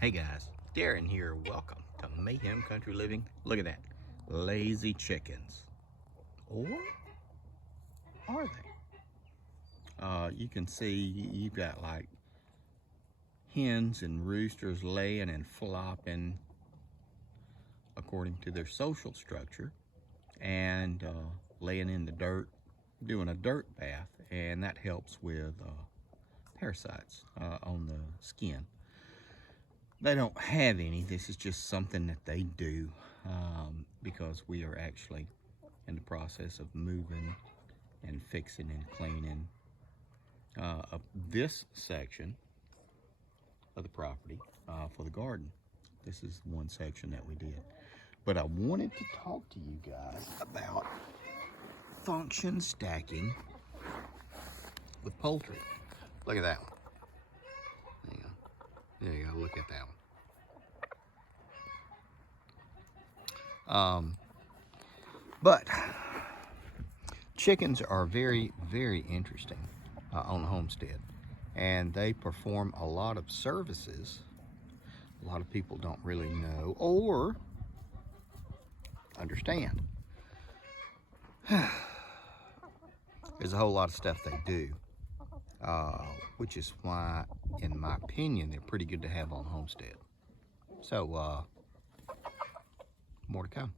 Hey guys, Darren here. Welcome to Mayhem Country Living. Look at that. Lazy chickens. Or are they? You can see you've got like hens and roosters laying and flopping according to their social structure and laying in the dirt, doing a dirt bath, and that helps with parasites on the skin. They don't have any. This is just something that they do because we are actually in the process of moving and fixing and cleaning up this section of the property for the garden. This is one section that we did. But I wanted to talk to you guys about function stacking with poultry. Look at that one. There you go. There you go. Look at that one. But chickens are very, very interesting on the homestead, and they perform a lot of services a lot of people don't really know or understand. There's a whole lot of stuff they do, which is why, in my opinion, they're pretty good to have on the homestead. So, more to come.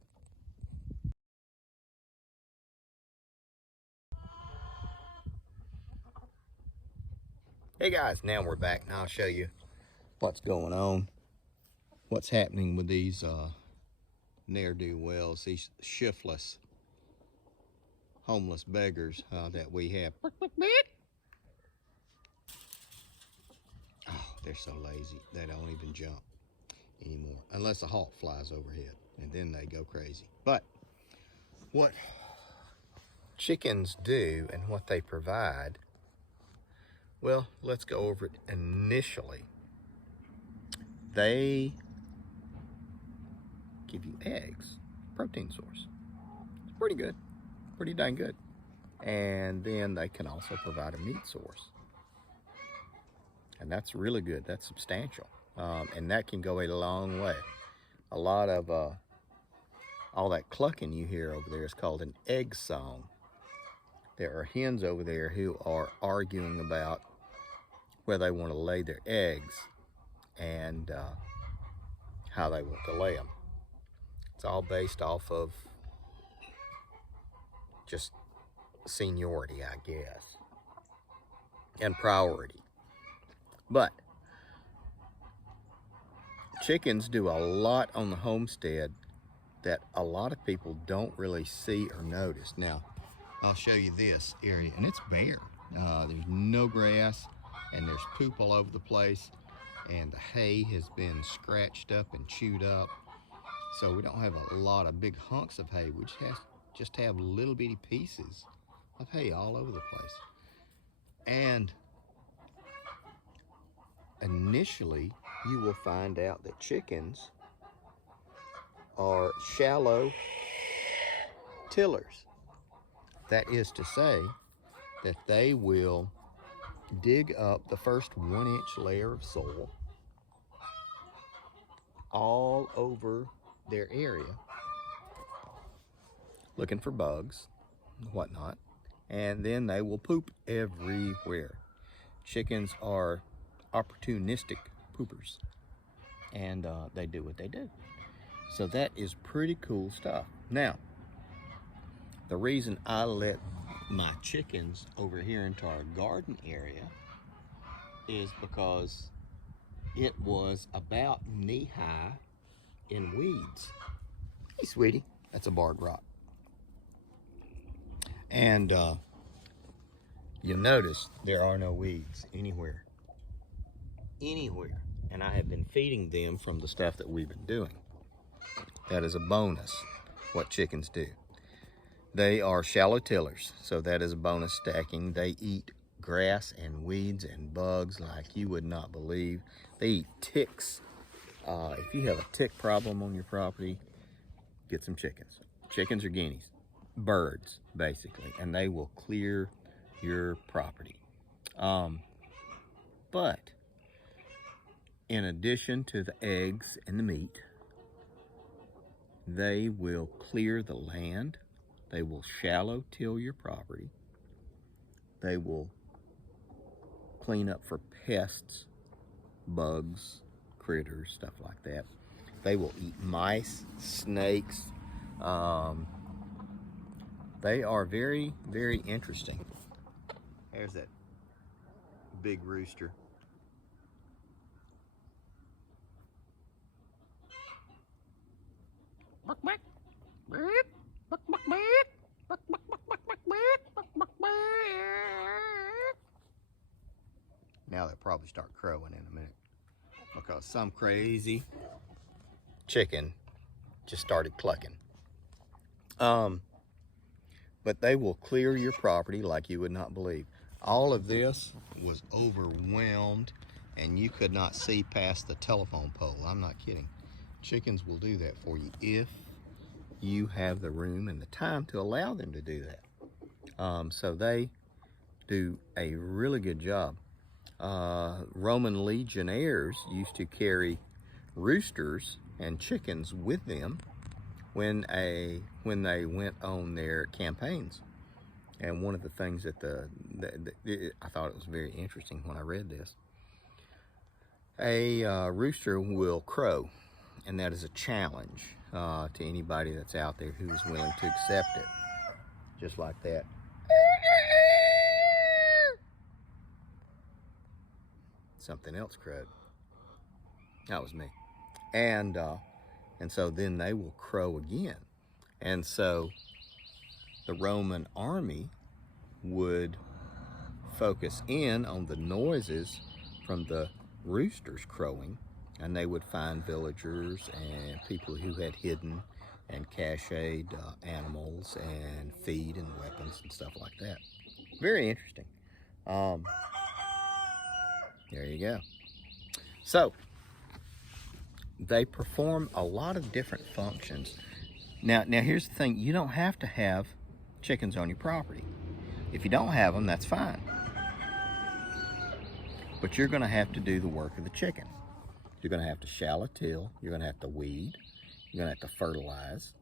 Hey guys, now we're back, and I'll show you what's going on, what's happening with these ne'er-do-wells, these shiftless, homeless beggars that we have. Oh, they're so lazy, they don't even jump anymore, unless a hawk flies overhead, and then they go crazy. But what chickens do and what they provide, well, let's go over it initially. They give you eggs, protein source. It's pretty good, pretty dang good. And then they can also provide a meat source. And that's really good, that's substantial. And that can go a long way. A lot of all that clucking you hear over there is called an egg song. There are hens over there who are arguing about where they want to lay their eggs and how they want to lay them. It's all based off of just seniority, I guess, and priority. But chickens do a lot on the homestead that a lot of people don't really see or notice. Now, I'll show you this area, and it's bare. There's no grass, and there's poop all over the place, and the hay has been scratched up and chewed up. So we don't have a lot of big hunks of hay. We just have little bitty pieces of hay all over the place. And initially, you will find out that chickens are shallow tillers. That is to say that they will dig up the first 1-inch layer of soil all over their area, looking for bugs and whatnot, and then they will poop everywhere. Chickens are opportunistic poopers, and they do what they do. So that is pretty cool stuff. Now, the reason I let my chickens over here into our garden area is because it was about knee-high in weeds. Hey, sweetie, that's a barred rock. And you'll notice there are no weeds anywhere. Anywhere. And I have been feeding them from the stuff that we've been doing. That is a bonus, what chickens do. They are shallow tillers, so that is a bonus stacking. They eat grass and weeds and bugs like you would not believe. They eat ticks. If you have a tick problem on your property, get some chickens. Chickens are guineas, birds, basically, and they will clear your property. But in addition to the eggs and the meat, they will clear the land. They will shallow till your property. They will clean up for pests, bugs, critters, stuff like that. They will eat mice, snakes. They are very, very interesting. There's that big rooster. Now they'll probably start crowing in a minute because some crazy chicken just started clucking. But they will clear your property like you would not believe. All of this was overwhelmed and you could not see past the telephone pole. I'm not kidding. Chickens will do that for you if you have the room and the time to allow them to do that. So they do a really good job. Roman legionnaires used to carry roosters and chickens with them when they went on their campaigns. And one of the things that I thought it was very interesting when I read this, a rooster will crow, and that is a challenge to anybody that's out there who is willing to accept it. Just like that. Something else crowed. That was me. And so then they will crow again. And so the Roman army would focus in on the noises from the roosters crowing, and they would find villagers and people who had hidden and cached animals and feed and weapons and stuff like that. Very interesting. There you go. So they perform a lot of different functions. Now here's the thing. You don't have to have chickens on your property. If you don't have them, that's fine. But you're going to have to do the work of the chicken. You're going to have to shallow till. You're going to have to weed. You're going to have to fertilize.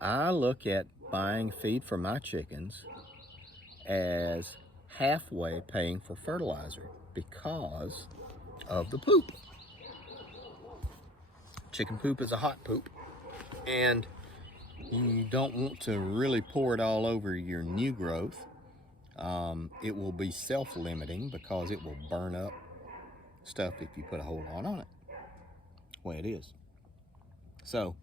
I look at buying feed for my chickens as halfway paying for fertilizer because of the poop. Chicken poop is a hot poop, and you don't want to really pour it all over your new growth. It will be self-limiting because it will burn up stuff if you put a whole lot on it. Well, it is. So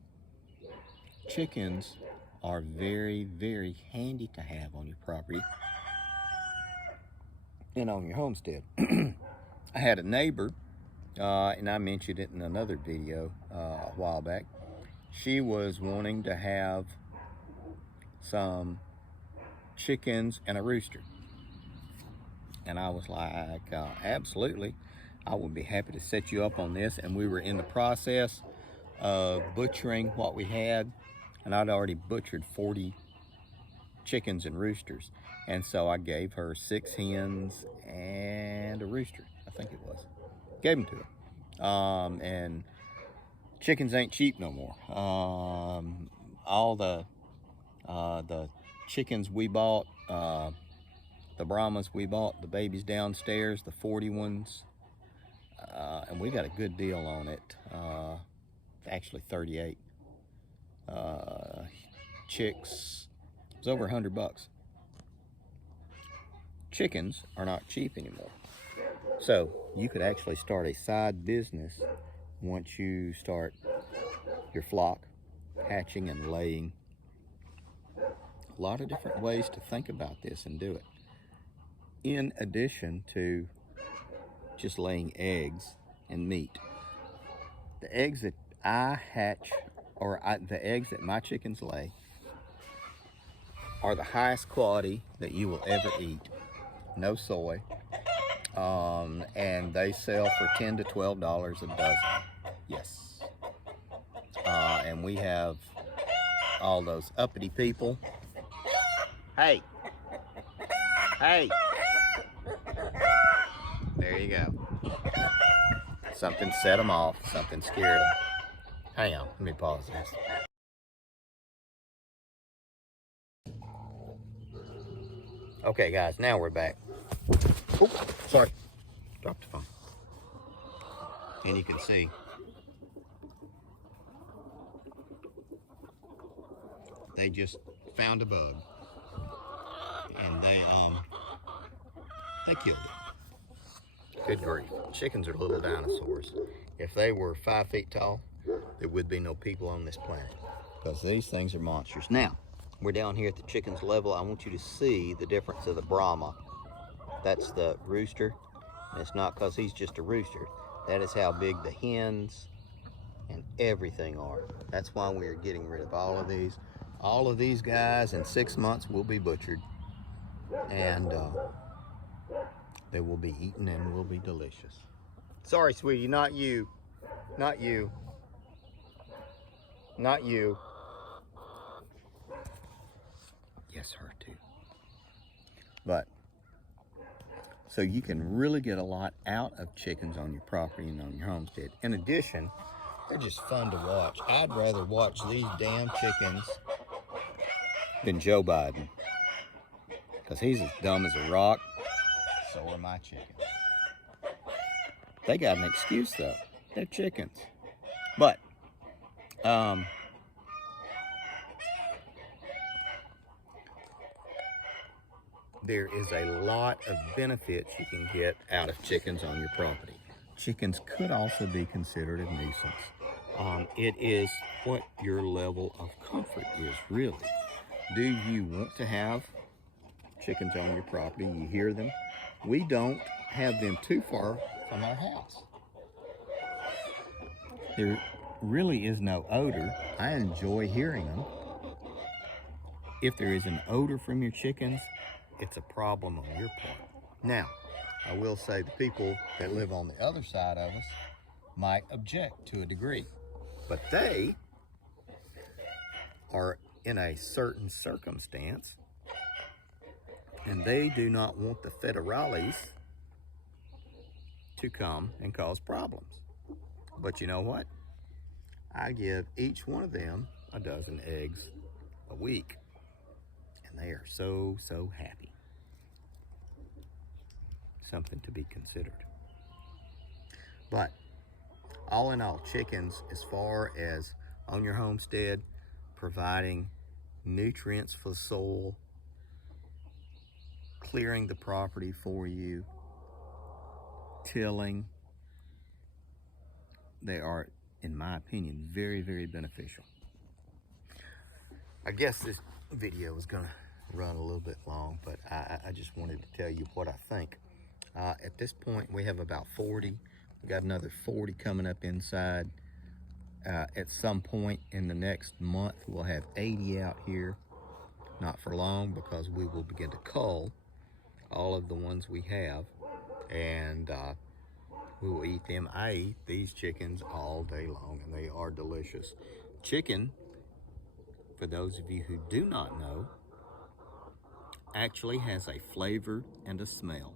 chickens are very, very handy to have on your property and on your homestead. I had a neighbor, and I mentioned it in another video a while back. She was wanting to have some chickens and a rooster. And I was like, absolutely, I would be happy to set you up on this. And we were in the process of butchering what we had, and I'd already butchered 40 chickens and roosters. And so I gave her 6 hens and a rooster, I think it was. Gave them to her. And chickens ain't cheap no more. All the chickens we bought, the Brahmas we bought, the babies downstairs, the 40 ones, and we got a good deal on it. Actually 38 chicks. It was over $100. Chickens are not cheap anymore. So you could actually start a side business once you start your flock hatching and laying. A lot of different ways to think about this and do it. In addition to just laying eggs and meat. The eggs that I hatch, the eggs that my chickens lay, are the highest quality that you will ever eat. No soy. And they sell for $10 to $12 a dozen. Yes. And we have all those uppity people. Hey. Hey. There you go. Something set them off. Something scared them. Hang on, let me pause this. Okay, guys, now we're back. Oh, sorry. Dropped the phone. And you can see they just found a bug, and they killed it. Good grief. Chickens are little dinosaurs. If they were 5 feet tall, there would be no people on this planet, because these things are monsters. Now, we're down here at the chickens level. I want you to see the difference of the Brahma. That's the rooster, and it's not because he's just a rooster. That is how big the hens and everything are. That's why we are getting rid of all of these. All of these guys in 6 months will be butchered, and they will be eaten and will be delicious. Sorry, sweetie, not you. Not you. Not you. Yes, her too. But, so you can really get a lot out of chickens on your property and on your homestead. In addition, they're just fun to watch. I'd rather watch these damn chickens than Joe Biden, because he's as dumb as a rock. So are my chickens. They got an excuse though. They're chickens. But there is a lot of benefits you can get out of chickens on your property. Chickens could also be considered a nuisance. It is what your level of comfort is, really. Do you want to have chickens on your property? You hear them. We don't have them too far from our house. There really is no odor. I enjoy hearing them. If there is an odor from your chickens, it's a problem on your part. Now, I will say the people that live on the other side of us might object to a degree, but they are in a certain circumstance, and they do not want the federales to come and cause problems. But you know what? I give each one of them a dozen eggs a week, and they are so happy. Something to be considered. But all in all, chickens, as far as on your homestead, providing nutrients for the soil, clearing the property for you, tilling, they are, in my opinion, very beneficial. I guess this video is gonna run a little bit long, but I just wanted to tell you what I think. At this point, we have about 40. We got another 40 coming up inside. At some point in the next month, we'll have 80 out here. Not for long, because we will begin to cull all of the ones we have, and we will eat them. I eat these chickens all day long, and they are delicious. Chicken, for those of you who do not know, actually has a flavor and a smell.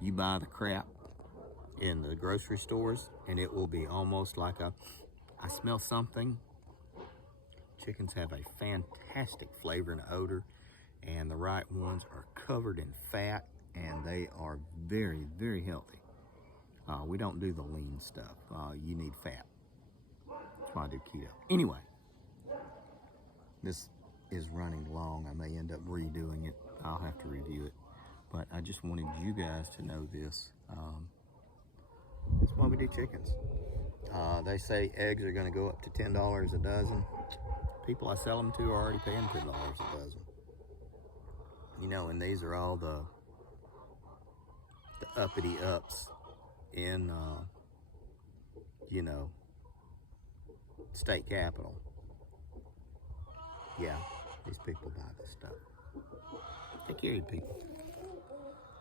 You buy the crap in the grocery stores, and it will be almost like I smell something. Chickens have a fantastic flavor and odor, and the right ones are covered in fat, and they are very healthy. We don't do the lean stuff. You need fat. That's why I do keto. Anyway, this is running long. I may end up redoing it. I'll have to review it. But I just wanted you guys to know this. That's why we do chickens. They say eggs are going to go up to $10 a dozen. People I sell them to are already paying $10 a dozen. You know, and these are all the uppity ups in, you know, state capital. Yeah, these people buy this stuff. Take care of you people.